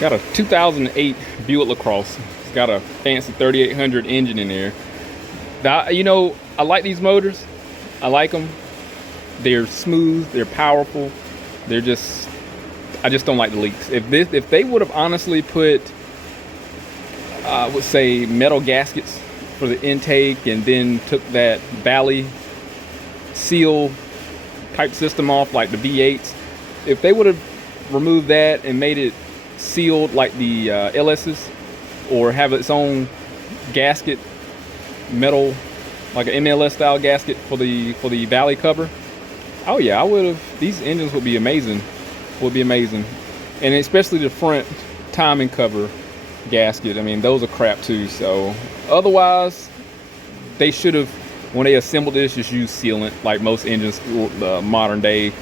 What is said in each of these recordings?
Got a 2008 Buick LaCrosse. It's got a fancy 3800 engine in there. You know, I like these motors. I like them. They're smooth. They're powerful. They're just, I just don't like the leaks. If they would have honestly put, I would say, metal gaskets for the intake, and then took that valley seal type system off like the V8s, if they would have removed that and made it sealed like the LS's, or have its own gasket, metal, like an MLS style gasket for the valley cover, oh yeah, I would have. These engines would be amazing. And especially the front timing cover gasket. I mean, those are crap too. So otherwise, they should have, when they assembled this, just use sealant like most engines modern day,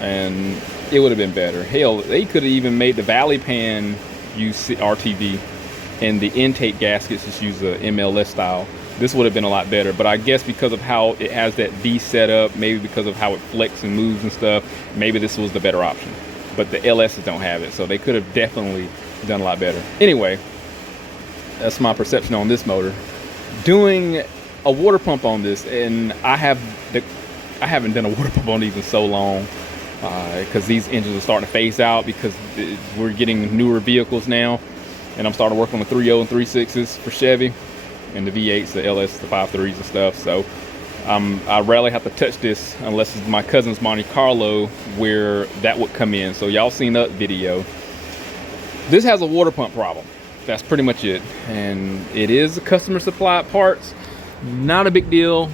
and it would have been better. Hell, they could have even made the valley pan use RTV and the intake gaskets just use the MLS style. This would have been a lot better, but I guess because of how it has that V setup, maybe because of how it flexes and moves and stuff, maybe this was the better option. But the LSs don't have it, so they could have definitely done a lot better. Anyway, that's my perception on this motor. Doing a water pump on this, and I haven't done a water pump on these in so long, because these engines are starting to phase out because we're getting newer vehicles now, and I'm starting to work on the 3.0 and 3.6s for Chevy, and the V8s, the LS, the 5.3s and stuff. So I rarely have to touch this unless it's my cousin's Monte Carlo where that would come in. So y'all seen that video. This has a water pump problem. That's pretty much it. And it is a customer supplied parts. Not a big deal.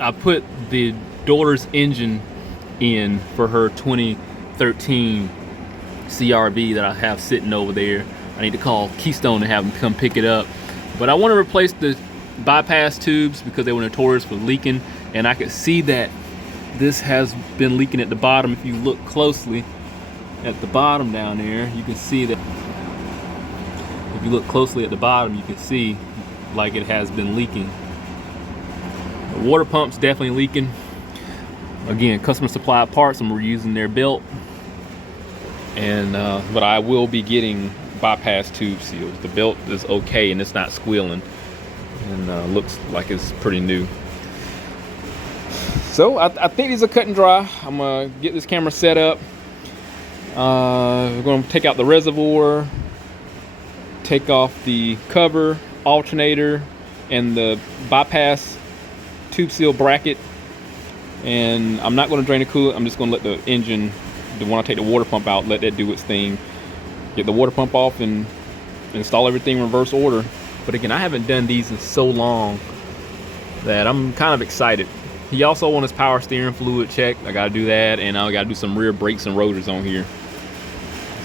I put the daughter's engine in for her 2013 CRV that I have sitting over there. I need to call Keystone to have them come pick it up. But I want to replace the bypass tubes because they were notorious for leaking, and I could see that this has been leaking at the bottom. If you look closely at the bottom down there, you can see that. If you look closely at the bottom, you can see like it has been leaking. The water pump's definitely leaking. Again, customer supplied parts, and we're using their belt. And but I will be getting bypass tube seals. The belt is okay and it's not squealing, and looks like it's pretty new. So I think these are cut and dry. I'm gonna get this camera set up. We're gonna take out the reservoir, take off the cover, alternator, and the bypass tube seal bracket. And I'm not gonna drain the coolant. I'm just gonna let the engine, when I take the water pump out, let that do its thing. Get the water pump off and install everything in reverse order. But again, I haven't done these in so long that I'm kind of excited. He also wants his power steering fluid checked. I gotta do that, and I gotta do some rear brakes and rotors on here.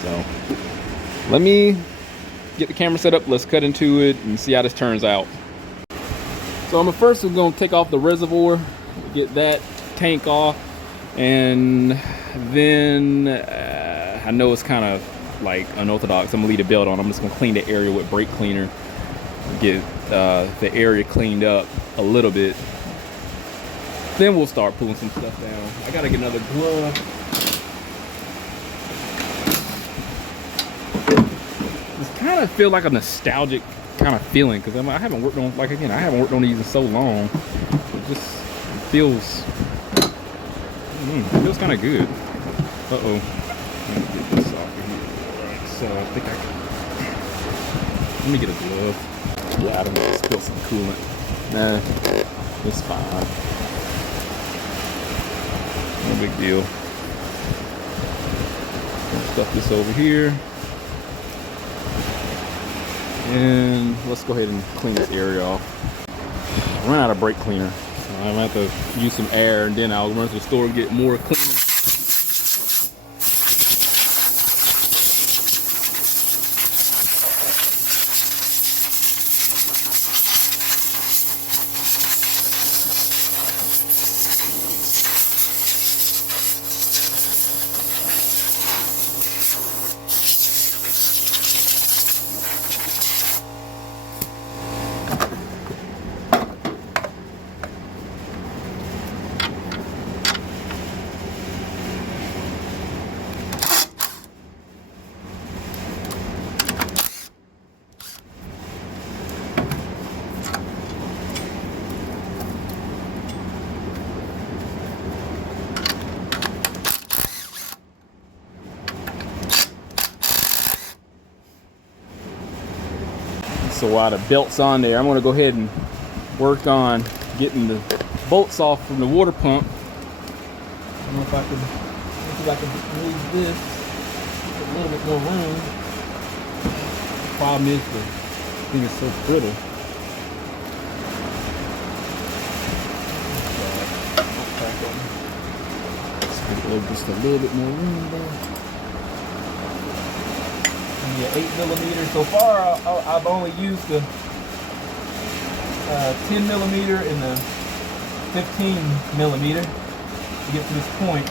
So let me get the camera set up. Let's cut into it and see how this turns out. So I'm first gonna take off the reservoir, get that tank off, and then I know it's kind of like unorthodox. I'm gonna leave the belt on. I'm just gonna clean the area with brake cleaner, get the area cleaned up a little bit. Then we'll start pulling some stuff down. I gotta get another glove. This kind of feel like a nostalgic kind of feeling because I haven't worked on, like again, I haven't worked on these in so long. It just feels kind of good. Uh-oh. Let me get this off here. Right, so I think let me get a glove. Yeah, I don't want to spill some coolant. Nah, it's fine. No big deal. Stuff this over here. And let's go ahead and clean this area off. I ran out of brake cleaner. So I'm gonna have to use some air, and then I'll run to the store and get more cleaner. So while the belt's on there, I'm going to go ahead and work on getting the bolts off from the water pump. I don't know if I can move this a little bit more room. The problem is the thing is so brittle. Just a little bit more room there. Yeah, 8mm. So far, I've only used the 10mm and the 15mm to get to this point.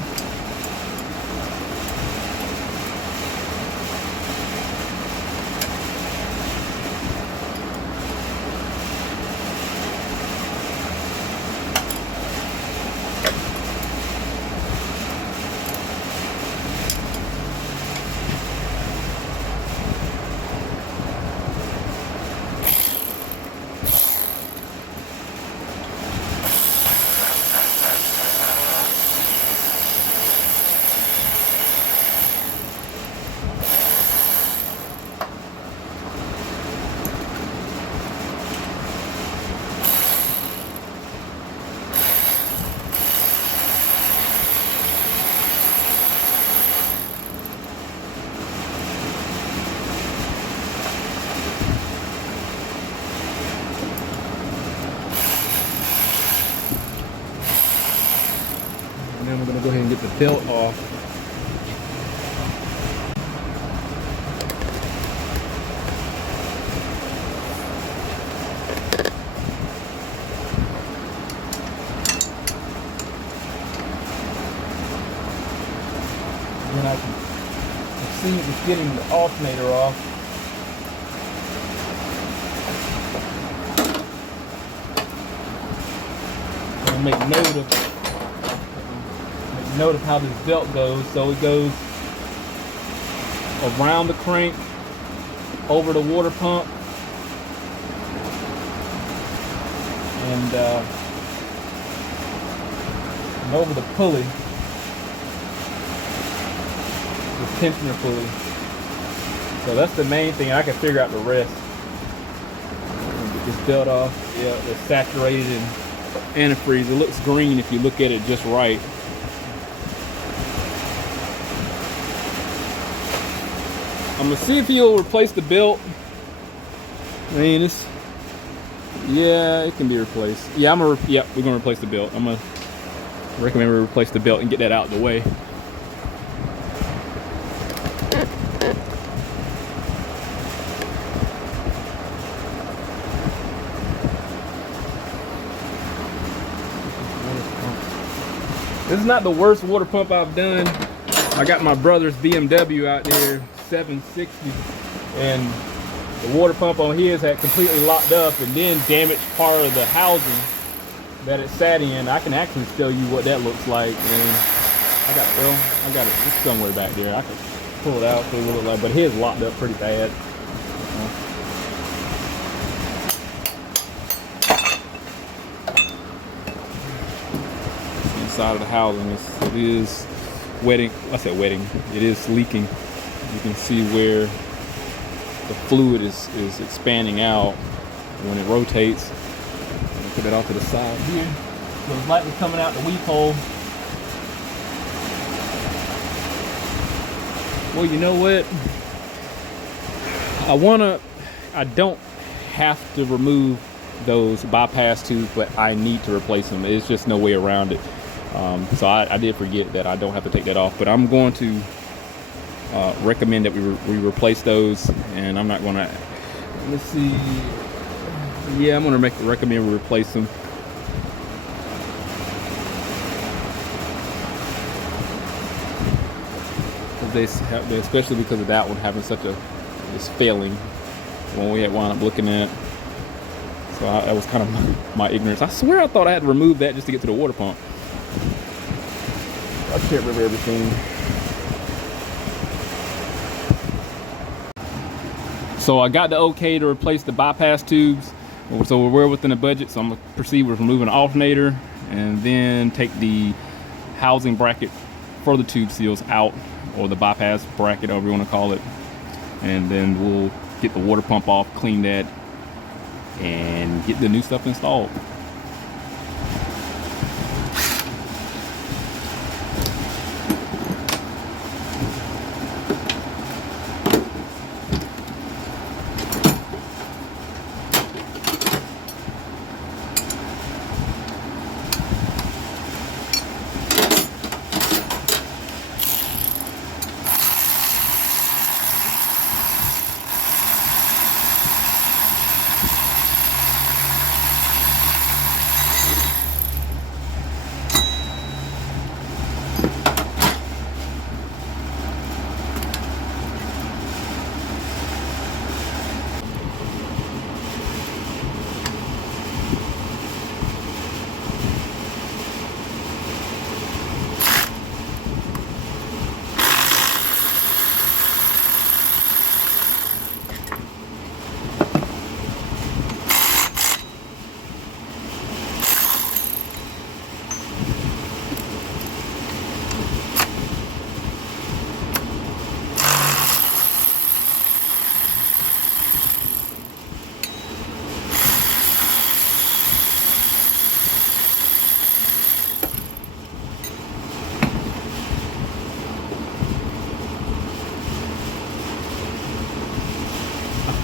Now we're going to go ahead and get the belt off. Then I can see just getting the alternator off. I'll make note of how this belt goes. So it goes around the crank, over the water pump, and over the pulley, the tensioner pulley. So that's the main thing. I can figure out the rest. Get this belt off. Yeah, it's saturated in antifreeze. It looks green if you look at it just right. I'm gonna see if he'll replace the belt. I mean, yeah, it can be replaced. Yeah, we're gonna replace the belt. I'm gonna recommend we replace the belt and get that out of the way. This is not the worst water pump I've done. I got my brother's BMW out there, 760, and the water pump on his had completely locked up and then damaged part of the housing that it sat in. I can actually show you what that looks like, and I got it. It's somewhere back there. I can pull it out so it will look like, but his locked up pretty bad. Inside of the housing, it is wetting. I said wetting. It is leaking. You can see where the fluid is expanding out when it rotates. Put that off to the side here. So it's likely coming out the weep hole. Well, you know what? I don't have to remove those bypass tubes, but I need to replace them. There's just no way around it. So I did forget that I don't have to take that off, but I'm going to recommend that we replace those, and I'm not going to, let's see, yeah, I'm going to recommend we replace them. Especially because of that one having this failing when we had wound up looking at. So that was kind of my ignorance. I swear I thought I had to remove that just to get to the water pump. I can't remember everything. So I got the okay to replace the bypass tubes. So we're within the budget. So I'm gonna proceed with removing the alternator and then take the housing bracket for the tube seals out, or the bypass bracket, however you want to call it. And then we'll get the water pump off, clean that, and get the new stuff installed.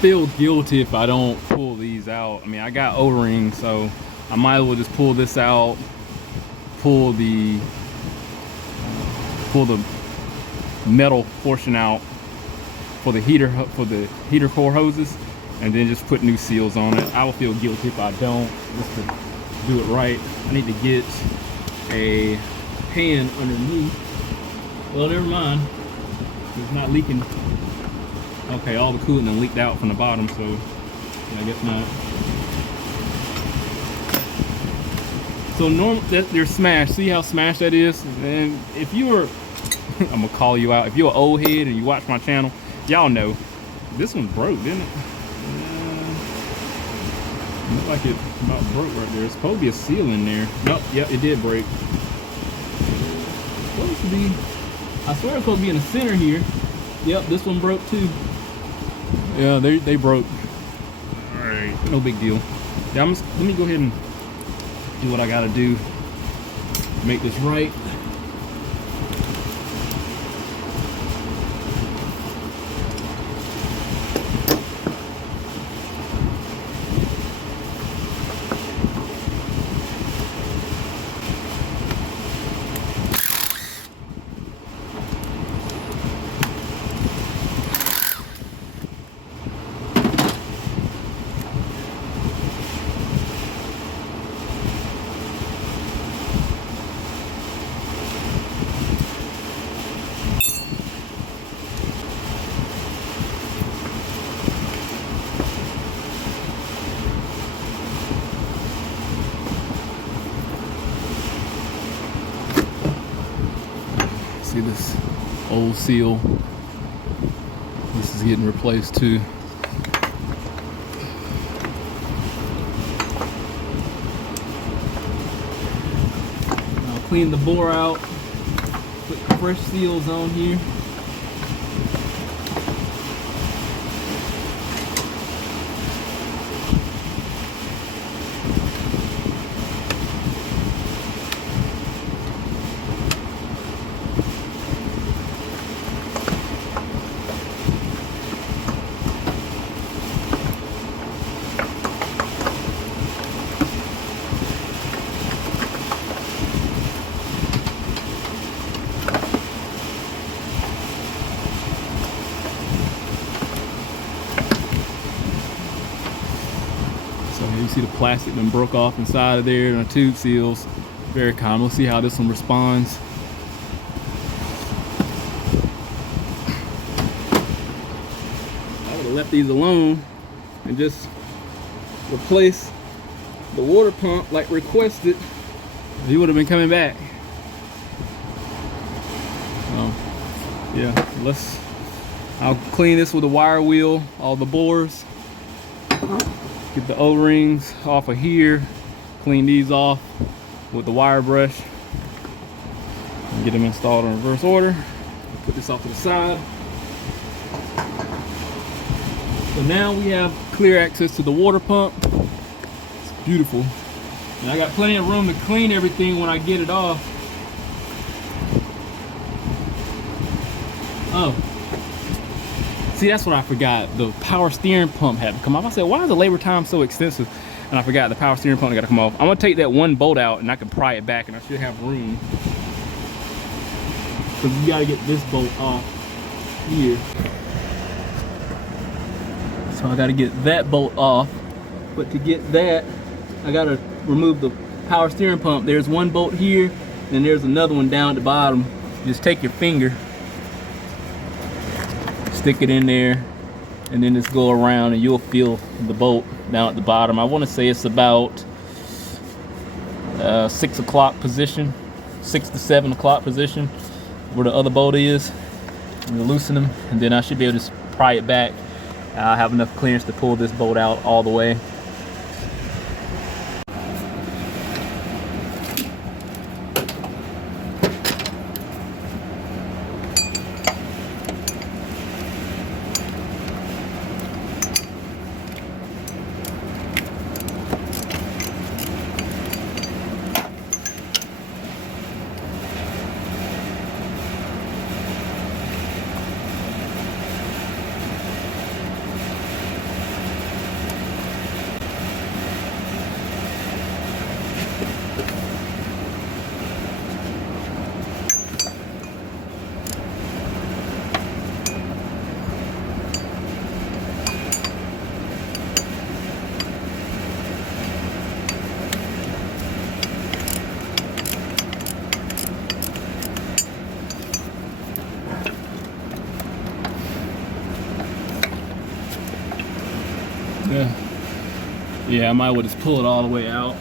Feel guilty if I don't pull these out. I mean, I got O-rings, so I might as well just pull this out, pull the metal portion out for the heater core hoses, and then just put new seals on it. I will feel guilty if I don't, just to do it right. I need to get a pan underneath. Well, never mind, it's not leaking. Okay, all the coolant then leaked out from the bottom, so yeah, I guess not. So they're smashed. See how smashed that is? And if you were, I'm gonna call you out. If you're an old head and you watch my channel, y'all know this one broke, didn't it? Looked like it about broke right there. It's supposed to be a seal in there. Nope, yep, it did break. It's supposed to be, I swear it's supposed to be in the center here. Yep, this one broke too. Yeah, they broke. All right, no big deal. Yeah, let me go ahead and do what I gotta do to make this right. See this old seal, this is getting replaced too. I'll clean the bore out, put fresh seals on here. You see the plastic that broke off inside of there, and the tube seals. Very common. We'll see how this one responds. I would have left these alone and just replace the water pump like requested. He would have been coming back. Yeah, I'll clean this with a wire wheel, all the bores. Get the O-rings off of here, clean these off with the wire brush, and get them installed in reverse order. Put this off to the side. So now we have clear access to the water pump. Beautiful. And I got plenty of room to clean everything when I get it off. Oh, see, that's what I forgot. The power steering pump had to come off. I said, why is the labor time so extensive? And I forgot the power steering pump got to come off. I'm gonna take that one bolt out and I can pry it back, and I should have room. Because you gotta get this bolt off here. So I gotta get that bolt off. But to get that, I gotta remove the power steering pump. There's one bolt here, and there's another one down at the bottom. Just take your finger, stick it in there, and then just go around and you'll feel the bolt down at the bottom. I want to say it's about 6 o'clock position, 6 to 7 o'clock position where the other bolt is. I'm gonna loosen them, and then I should be able to pry it back. I have enough clearance to pull this bolt out all the way. Yeah, I might well just pull it all the way out.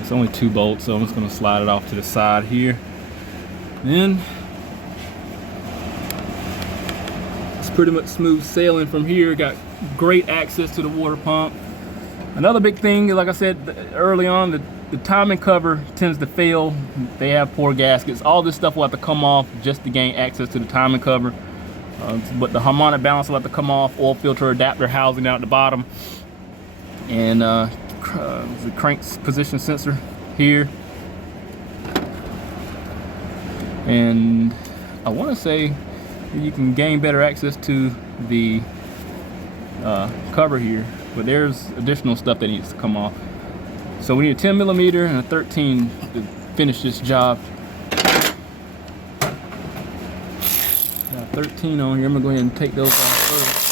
It's only 2 bolts, so I'm just gonna slide it off to the side here. Then it's pretty much smooth sailing from here. Got great access to the water pump. Another big thing, like I said early on, the timing cover tends to fail. They have poor gaskets. All this stuff will have to come off just to gain access to the timing cover. But the harmonic balance will have to come off, oil filter adapter housing down at the bottom, and the crank position sensor here. And I want to say you can gain better access to the cover here, but there's additional stuff that needs to come off. So we need a 10 millimeter and a 13 to finish this job. Got 13 on here. I'm gonna go ahead and take those off first.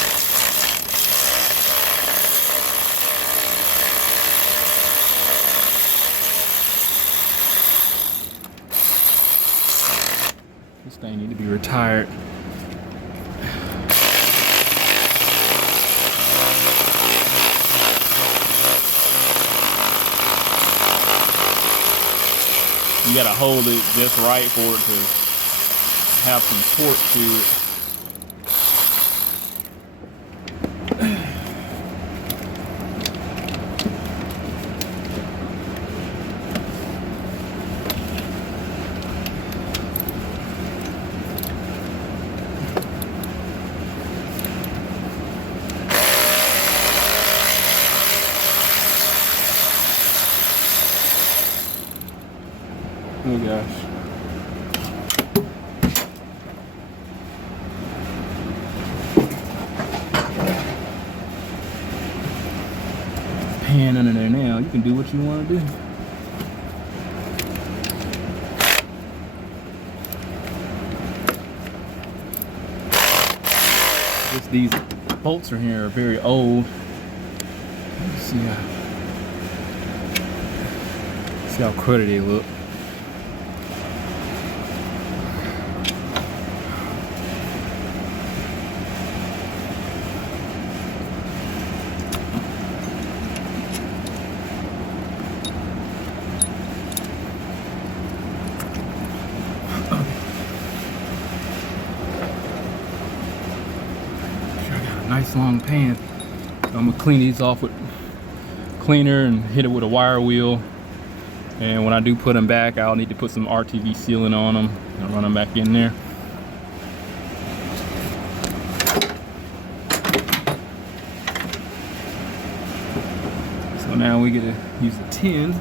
This thing need to be retired. You gotta hold it just right for it to have some torque to it. Oh gosh. Pan under there now. You can do what you want to do. Just these bolts are here are very old. Let's see how cruddy they look. Nice long pan. So I'm gonna clean these off with cleaner and hit it with a wire wheel. And when I do put them back, I'll need to put some RTV sealant on them and run them back in there. now we gotta use the tin.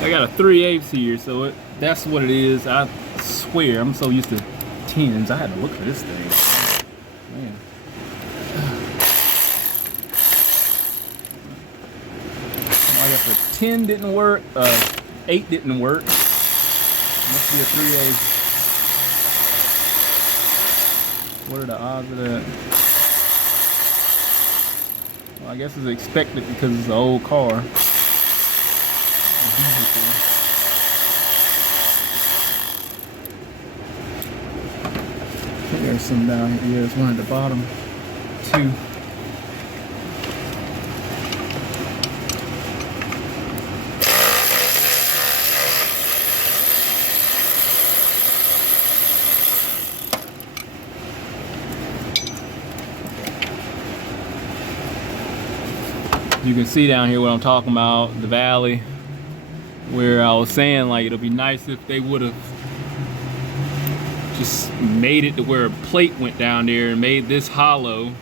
I got a 3/8 here, so that's what it is. I swear, I'm so used to tens. I had to look for this thing. Man. I guess the 10 didn't work. 8 didn't work. Must be a 3/8. What are the odds of that? Well, I guess it's expected because it's an old car. I think there's some down here. Yeah, there's one at the bottom. 2. You can see down here what I'm talking about, the valley, where I was saying like it'll be nice if they would have just made it to where a plate went down there and made this hollow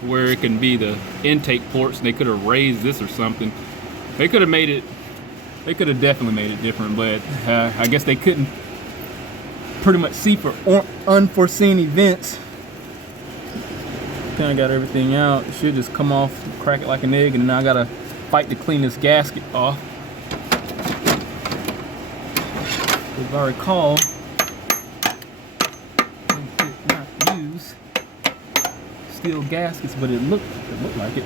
to where it can be the intake ports, and they could have raised this or something. They could have made it, they could have definitely made it different, but I guess they couldn't pretty much see for unforeseen events. Kind of got everything out. It should just come off, crack it like an egg, and now I gotta fight to clean this gasket off. If I recall, I did not use steel gaskets, but it looked like it.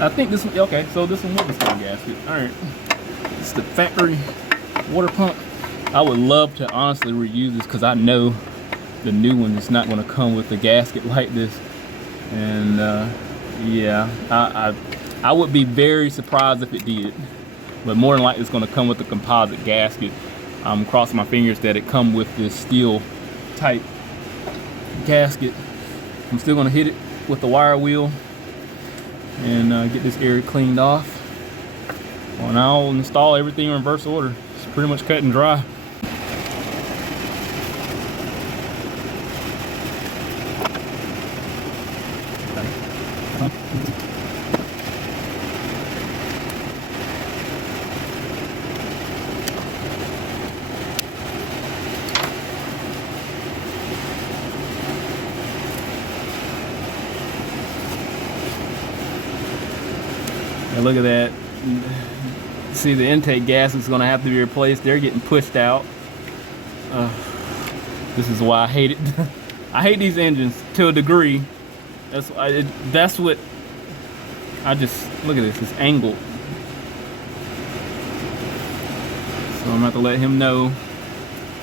I think this one, okay, so this one was a steel gasket. Alright. It's the factory water pump. I would love to honestly reuse this because I know the new one is not going to come with a gasket like this. And yeah, I would be very surprised if it did. But more than likely it's going to come with a composite gasket. I'm crossing my fingers that it come with this steel type gasket. I'm still going to hit it with the wire wheel and get this area cleaned off. Well, and I'll install everything in reverse order. It's pretty much cut and dry. And look at that. See, the intake gas is going to have to be replaced. They're getting pushed out. This is why I hate it. I hate these engines to a degree. That's what I just look at this. It's angled. So I'm gonna have to let him know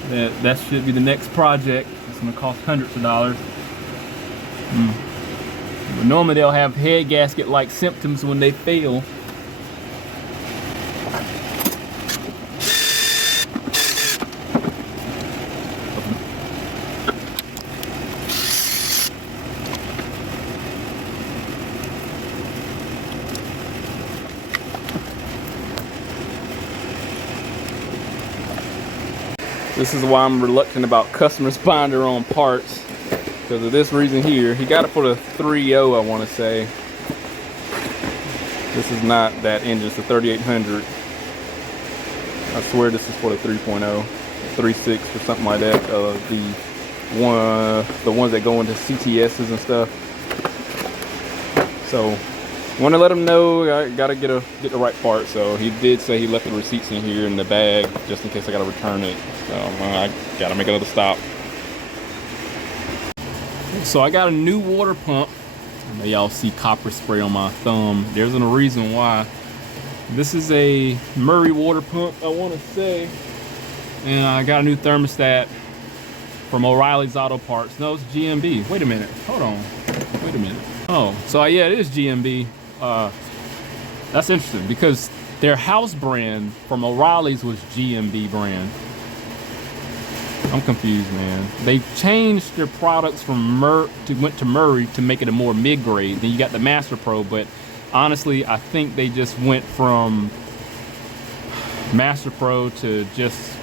that should be the next project. It's going to cost hundreds of dollars. But normally they'll have head gasket like symptoms when they fail. This is why I'm reluctant about customers buying their own parts. Because of this reason here. He got it for the 3.0, I want to say. This is not that engine, it's the 3800. I swear this is for the 3.0, 3.6 or something like that. The ones that go into CTSs and stuff. So, want to let him know I gotta get the right part. So he did say he left the receipts in here in the bag just in case I gotta return it. So I gotta make another stop. So I got a new water pump. I know y'all see copper spray on my thumb. There's a reason why. This is a Murray water pump, I want to say. And I got a new thermostat from O'Reilly's Auto Parts. No, it's GMB. Wait a minute. Hold on. Wait a minute. Oh, so yeah, it is GMB. That's interesting because Their house brand from O'Reilly's was GMB brand. I'm confused, man. They changed their products from went to Murray to make it a more mid-grade. Then you got the Master Pro, but honestly, I think they just went from Master Pro to just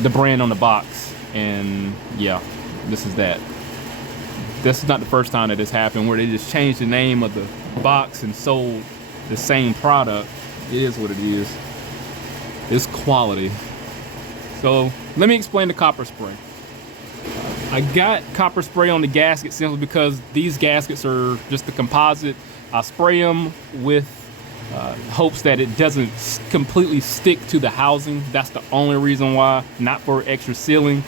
the brand on the box. And yeah, this is that. This is not the first time that this happened where they just changed the name of the box and sold the same product. It is what it is. It's quality. So let me explain the copper spray. I got copper spray on the gasket simply because these gaskets are just the composite. I spray them with hopes that it doesn't completely stick to the housing. That's the only reason why, not for extra sealing.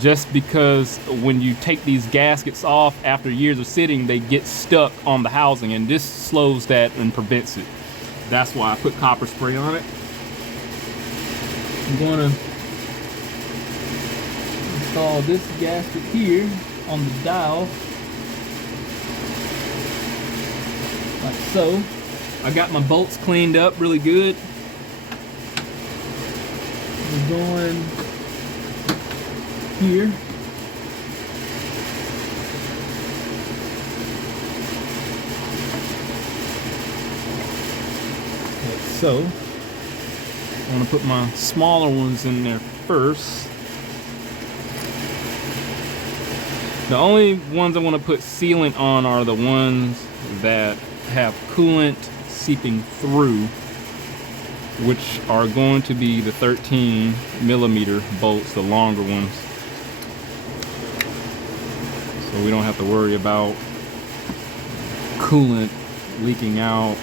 Just because when you take these gaskets off after years of sitting, they get stuck on the housing, and this slows that and prevents it. That's why I put copper spray on it. I'm gonna install this gasket here on the dial, like so. I got my bolts cleaned up really good. I'm going here. Like so. I'm gonna put my smaller ones in there first. The only ones I want to put sealant on are the ones that have coolant seeping through, which are going to be the 13mm bolts, the longer ones. So we don't have to worry about coolant leaking out.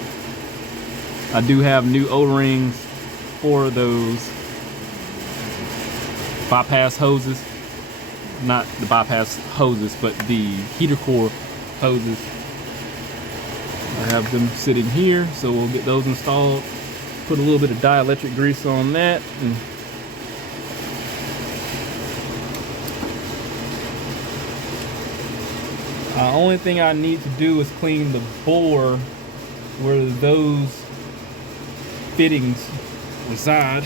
I do have new O-rings for those bypass hoses. Not the bypass hoses, but the heater core hoses. I have them sitting here, so we'll get those installed. Put a little bit of dielectric grease on that. And the only thing I need to do is clean the bore where those fittings reside.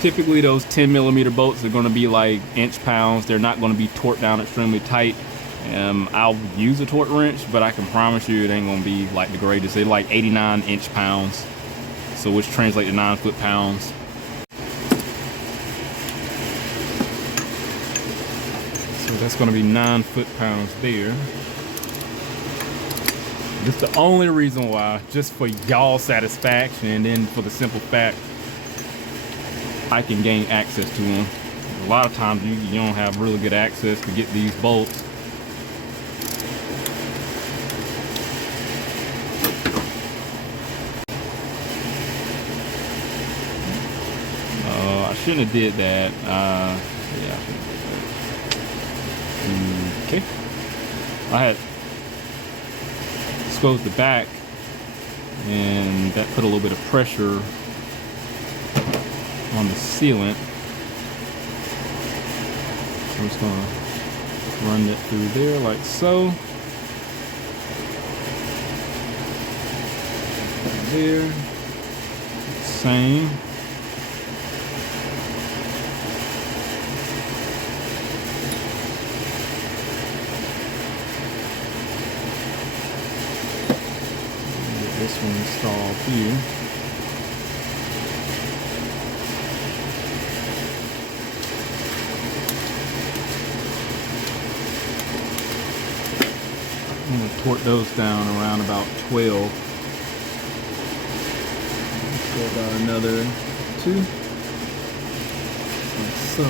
Typically those 10mm bolts are going to be like inch-pounds. They're not going to be torqued down extremely tight. I'll use a torque wrench, but I can promise you it ain't going to be like the greatest. They're like 89 inch-pounds, so which translates to 9 foot-pounds. So that's going to be 9 foot-pounds there. This is the only reason why, just for y'all satisfaction, and then for the simple fact I can gain access to them. A lot of times you don't have really good access to get these bolts. I shouldn't have did that. Yeah, I shouldn't have did that. Okay. I had exposed the back, and that put a little bit of pressure on the sealant. So I'm just gonna run that through there like so. There. Same. Get this one installed here. I'm going to torque those down around about 12. So about another 2. Like so.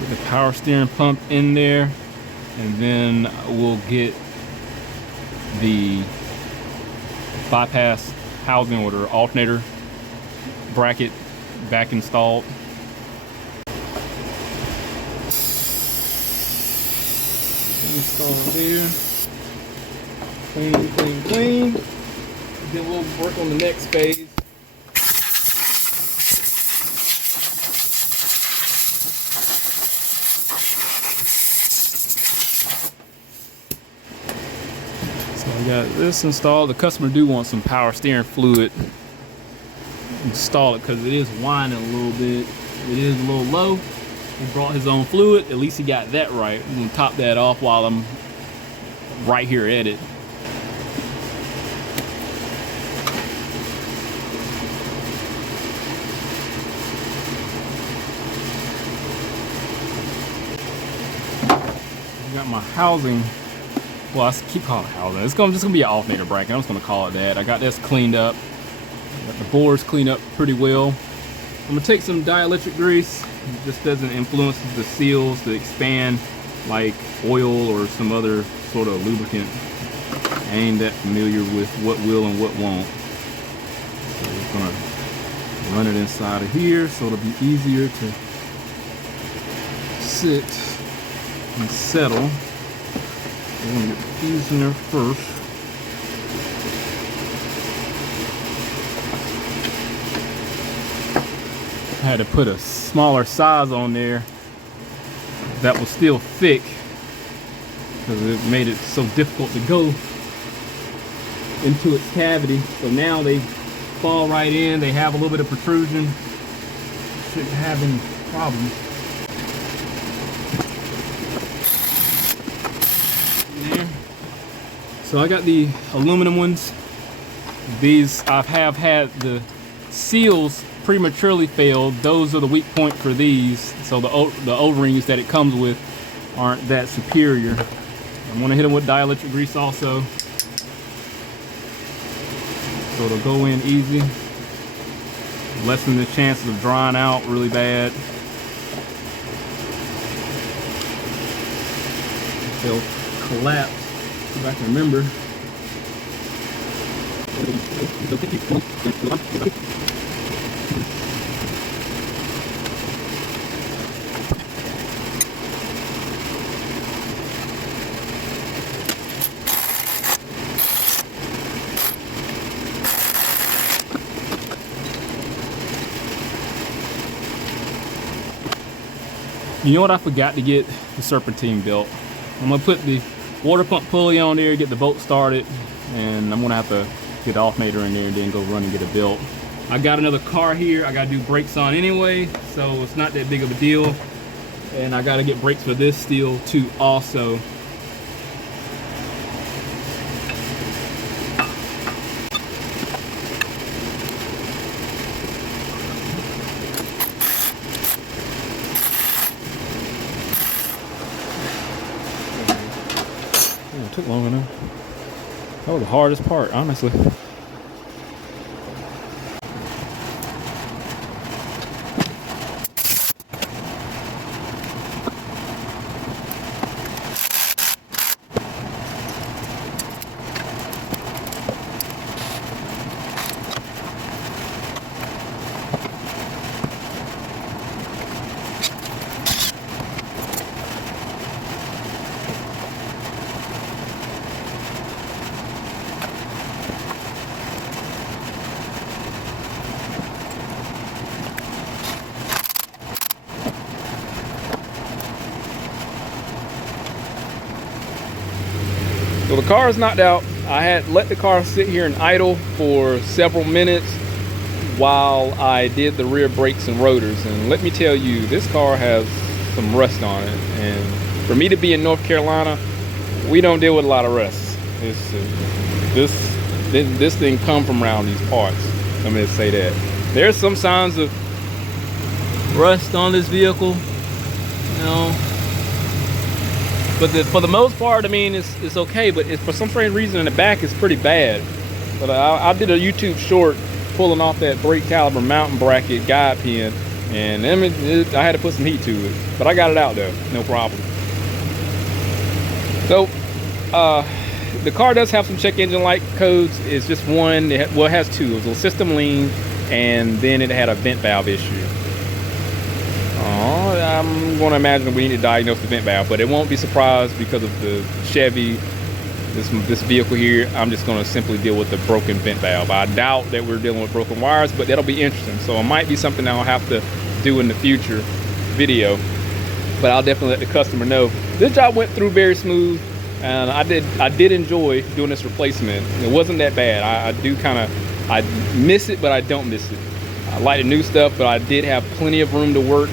Get the power steering pump in there, and then we'll get the bypass housing or the alternator bracket back installed. Install there. Clean, clean, clean. Then we'll work on the next phase. So I got this installed. The customer do want some power steering fluid. Install it because it is whining a little bit. It is a little low. He brought his own fluid. At least he got that right. I'm gonna top that off while I'm right here at it. I got my housing. Well, I keep calling it housing. It's just gonna be an alternator bracket. I'm just gonna call it that. I got this cleaned up. Got the boards cleaned up pretty well. I'm gonna take some dielectric grease. It just doesn't influence the seals to expand like oil or some other sort of lubricant. I ain't that familiar with what will and what won't. So we're gonna run it inside of here so it'll be easier to sit and settle. We're gonna get these in there first. I had to put a smaller size on there that was still thick because it made it so difficult to go into its cavity. So now they fall right in. They have a little bit of protrusion. Shouldn't have any problems. There. So I got the aluminum ones. These I have had the seals prematurely failed. Those are the weak point for these. So the O-rings that it comes with aren't that superior. I want to hit them with dielectric grease also. So it'll go in easy. Lessen the chances of drying out really bad. They'll collapse, if I can remember. You know what, I forgot to get the serpentine built. I'm gonna put the water pump pulley on there, get the boat started, and I'm gonna have to get the alternator in there and then go run and get it built. I got another car here I gotta do brakes on anyway, so it's not that big of a deal. And I gotta get brakes for this steel too also. It took long enough. That was the hardest part, honestly. So the car is knocked out. I had let the car sit here and idle for several minutes while I did the rear brakes and rotors. And let me tell you, this car has some rust on it. And for me to be in North Carolina, we don't deal with a lot of rust. This thing come from around these parts. Let me just say that. There's some signs of rust on this vehicle, you know. But for the most part, I mean, it's okay. But for some strange reason in the back, it's pretty bad. But I did a YouTube short pulling off that brake caliper mounting bracket guide pin, And I mean, I had to put some heat to it, but I got it out though, no problem. So the car does have some check engine light codes. It's just one, it has two. It was a system lean, and then it had a vent valve issue. I'm going to imagine we need to diagnose the vent valve, but it won't be surprised because of the Chevy, this vehicle here. I'm just going to simply deal with the broken vent valve. I doubt that we're dealing with broken wires, but that'll be interesting. So it might be something I'll have to do in the future video, but I'll definitely let the customer know. This job went through very smooth, and I did enjoy doing this replacement. It wasn't that bad. I miss it, but I don't miss it. I like the new stuff, but I did have plenty of room to work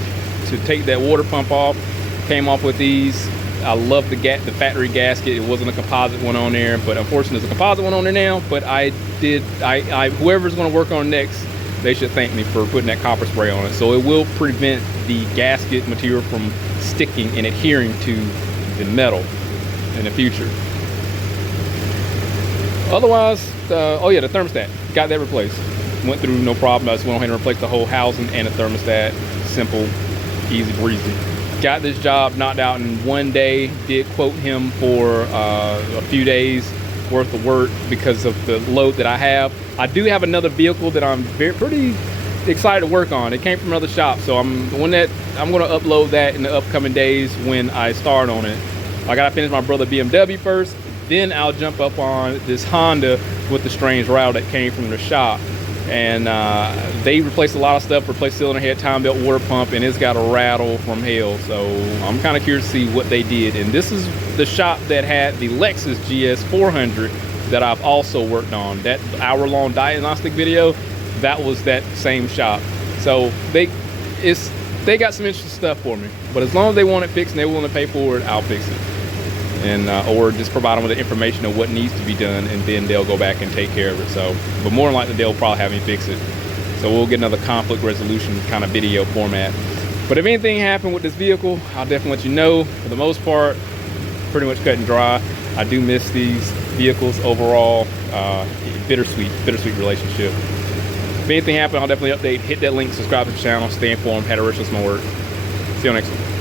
to take that water pump off. Came off with these. I love the factory gasket. It wasn't a composite one on there, but unfortunately there's a composite one on there now. But whoever's going to work on next, they should thank me for putting that copper spray on it. So it will prevent the gasket material from sticking and adhering to the metal in the future. Otherwise, oh yeah, the thermostat, got that replaced. Went through no problem. I just went ahead and replaced the whole housing and the thermostat. Simple, easy breezy. Got this job knocked out in one day. Did quote him for a few days worth of work because of the load that I have. I do have another vehicle that I'm pretty excited to work on. It came from another shop, so I'm going to upload that in the upcoming days when I start on it. I gotta finish my brother BMW first, then I'll jump up on this Honda with the strange rattle that came from the shop. And they replaced a lot of stuff, replaced cylinder head, time belt, water pump, and it's got a rattle from hell. So I'm kind of curious to see what they did. And this is the shop that had the Lexus GS 400 that I've also worked on. That hour-long diagnostic video, that was that same shop. So they got some interesting stuff for me. But as long as they want it fixed and they're willing to pay for it, I'll fix it. And or just provide them with the information of what needs to be done, and then they'll go back and take care of it. So, but more than likely they'll probably have me fix it. So we'll get another conflict resolution kind of video format. But if anything happened with this vehicle, I'll definitely let you know. For the most part, pretty much cut and dry. I do miss these vehicles overall. Bittersweet relationship. If anything happened, I'll definitely update. Hit that link, subscribe to the channel, stay informed. Had a rich more work. See you next one.